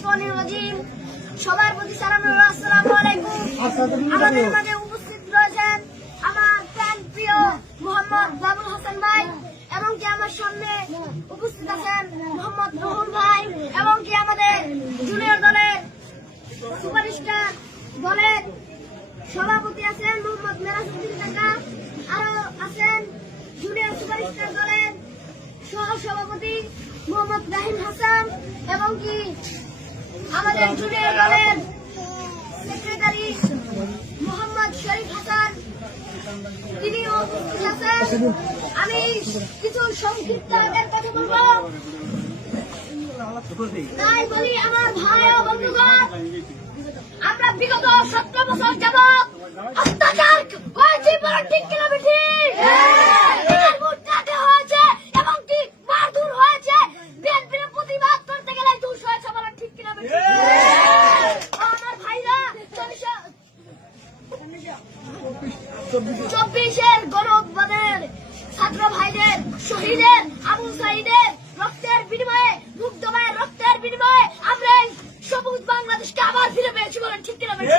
শাইতানির রাজিম। সবার প্রতি সালাম ও আসসালামু আলাইকুম। আমাদের মাঝে উপস্থিত রয়েছেন আমার প্রিয় মোহাম্মদ বাবুল হাসান ভাই, এবং কি আমার সামনে উপস্থিত আছেন মোহাম্মদ রুহুল ভাই, এবং কি আমাদের জুনিয়র দলের সুপারস্টার দলের সভাপতি আছেন মোহাম্মদ মেরাজউদ্দিন কাকা, আরো আছেন জুনিয়র সুপারস্টার দলের সহ সভাপতি মোহাম্মদ রাহিম হাসান, এবং কি আমাদের জুনিয়র দলের সেক্রেটারি মোহাম্মদ শরীফ হাসান, তিনিও উপস্থিত আছেন। আমি কিছু সংক্ষিপ্ত কথা বলবো, তাই বলি আমার ভাই ও বন্ধুগণ, আমরা বিগত 17 বছর যাবৎ অত্যাচার করেছি, ঠিক কিনা বেঠি? হয়েছে এবং কি মারধর হয়েছে, বিএনপির প্রতিবাদ করতে গেলে দুষ হয়েছে, বলেন ঠিক কিনা বেঠি? আমার ভাইরা 24-এর গণঅভ্যুত্থানের ছাত্র ভাইদের, শহীদের, আবু সাঈদের রক্তের বিনিময়ে, মুগ্ধ ভাইয়ের রক্তের বিনিময়ে আমরা এই সবুজ বাংলাদেশকে আবার ফিরে পেয়েছি, বলেন ঠিক কিনা বেঠি?